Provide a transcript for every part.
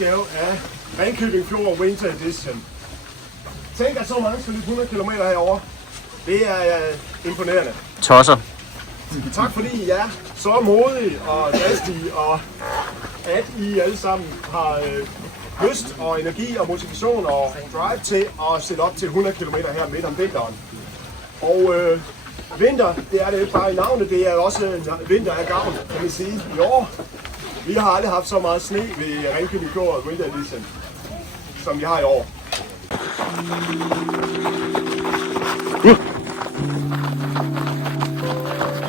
Udgave af Ringkøbing Fjord Winter Edition. Tænk at så mange skal løbe 100 km herovre. Det er imponerende. Tosser. Tak fordi I er så modige og dristige, og at I alle sammen har lyst og energi og motivation og drive til at stille op til 100 km her midt om vinteren. Og vinter, det er det ikke bare i navnet, det er også vinter af gavn, kan vi sige, i år. Vi har aldrig haft så meget sne ved Ringkøbing Fjord Winter Edition, som vi har i år. Det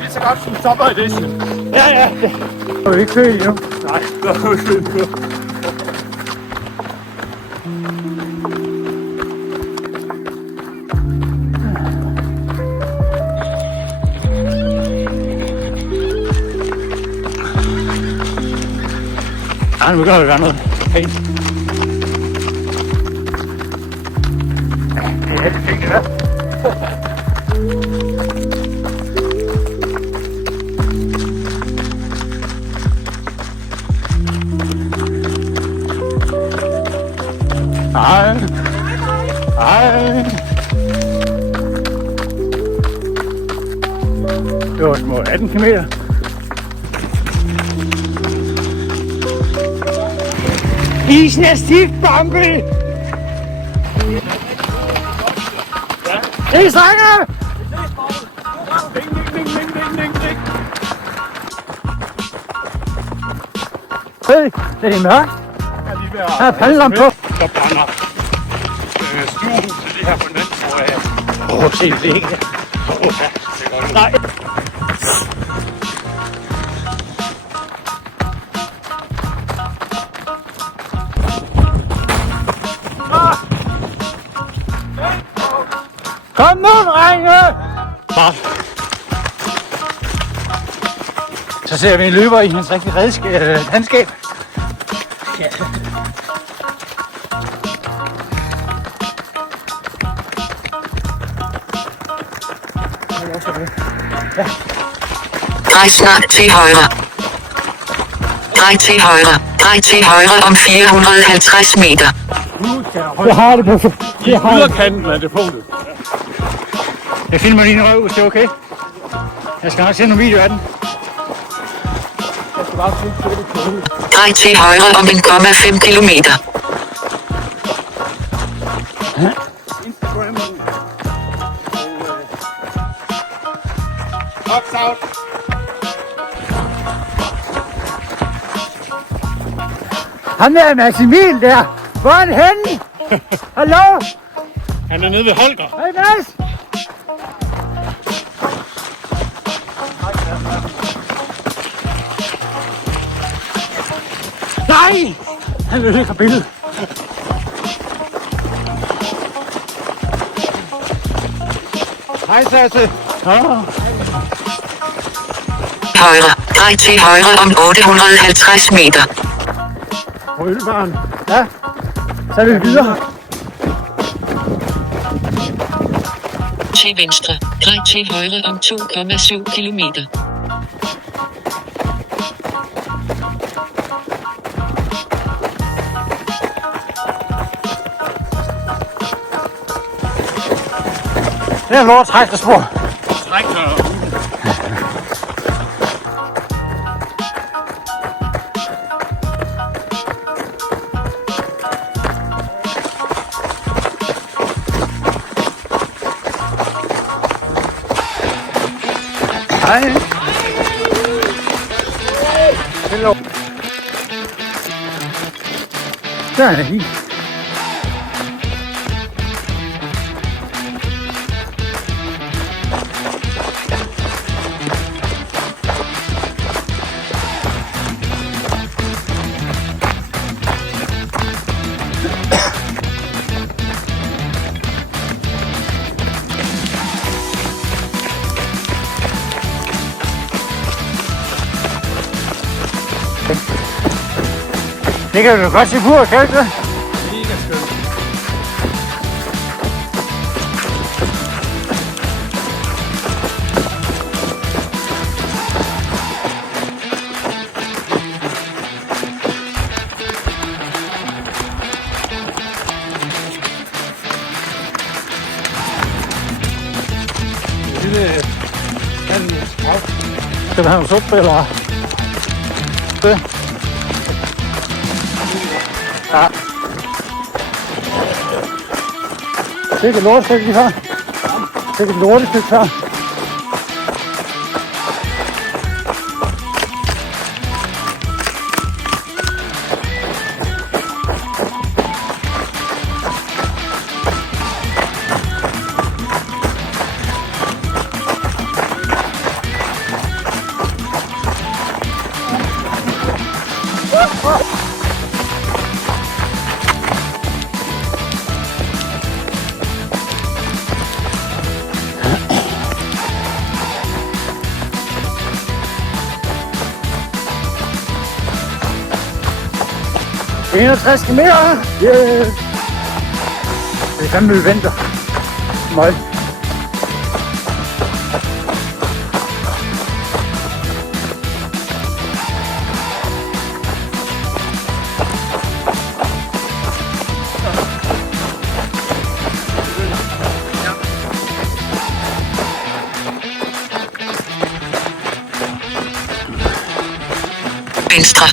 er så godt som Summer Edition. Ja. Det er jo ikke kø endnu. Nej, der er jo ikke endnu. Ja, nu begynder det at være noget pænt. Ja, det er det fint, det der. Hej. Hej. Det var små 18 kilometer. Isen er stift, Bambi! Det er sanger! Hey, det er mørkt. Her er pandelamp på. Der brænder stuehuset lige her på den anden, hvor jeg... Se, det er ikke her. Ja, det er godt. Nej. Kom nu, drenge! Så ser vi en løber i hans rigtige landskab. Ja. Drej snart til højre. Drej til højre. Drej til højre om 450 meter. Jeg har det på. Jeg har det. Yderkanten af depotet. Jeg filmer lige en røv, hvis det er okay. Jeg skal nok sende nogle videoer af den. Drej til højre om 1,5 kilometer. Opt-out. Ham der Mads Emil der. Hvor er han henne? Hallo? Han er nede ved Holger. Hej Mads. Nej! Han ødelægger billedet. Hej, Sasse. Højre. Drej til højre om 850 meter. På ølbaren. Ja, så er vi videre. Til venstre. Drej til højre om 2,7 kilometer. Det er en lort trækterspor. Trækker. Hej. Hello. Der er det fint. Det kan du godt se på, kan du ikke det? Mega skønt. Skal du have noget suppe, eller? Det. Ja. Det er et lortestykke lige før. Det er et lortestykke før. Det er 61 km. Yeah. Det er fandme, vi venter. Møg. Venstre.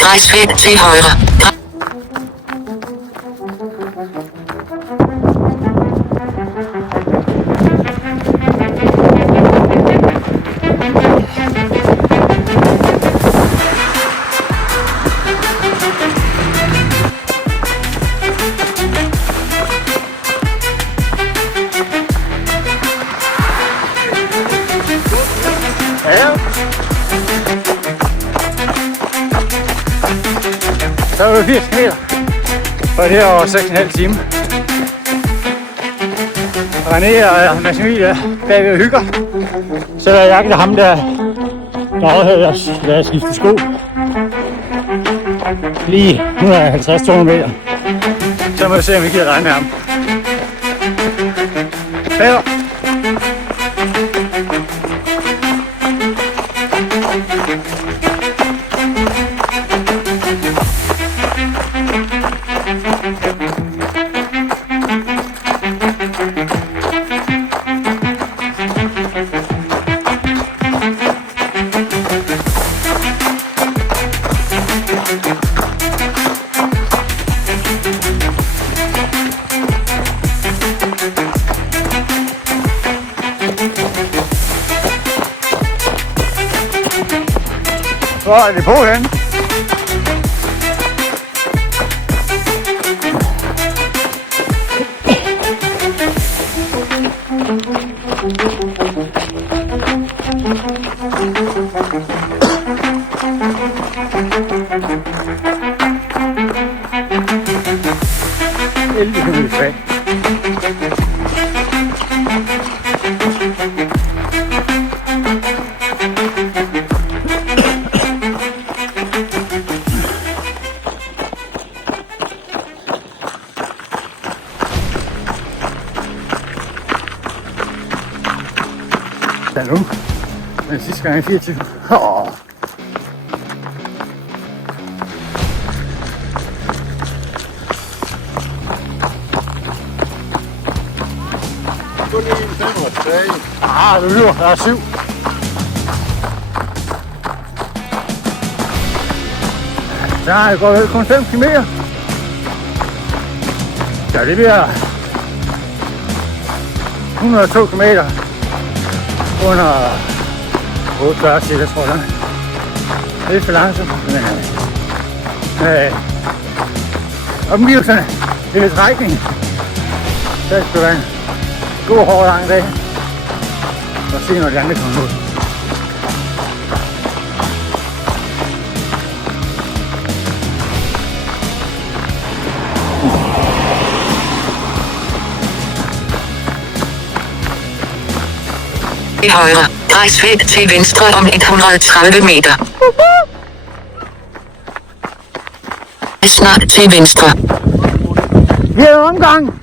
Drej svært til højre. Ja. Så er vi 80 meter, og det er over 6,5 timer. René og Mads Emil er bagved og hygger. Så er jeg ikke ham, der havde jeg skiftet sko. Lige 150-200 meter. Så må vi se, om vi kan regne med ham. Bedre. Hvor er det på henne? Eldig. Der nu. Den sidste gang i 24. Du lyver. Der er 7. Der er gået kun 5 km. Ja, det bliver 102 km. Under 48 cirka, tror jeg. Det er for langsomt, men omgivelserne, det er lidt trækning. Så skal være en god, hård, lang dag. Og se, når de andre kommer ud. I højre. Drej svært til venstre om 130 meter. Snart til venstre. Vi er omgang.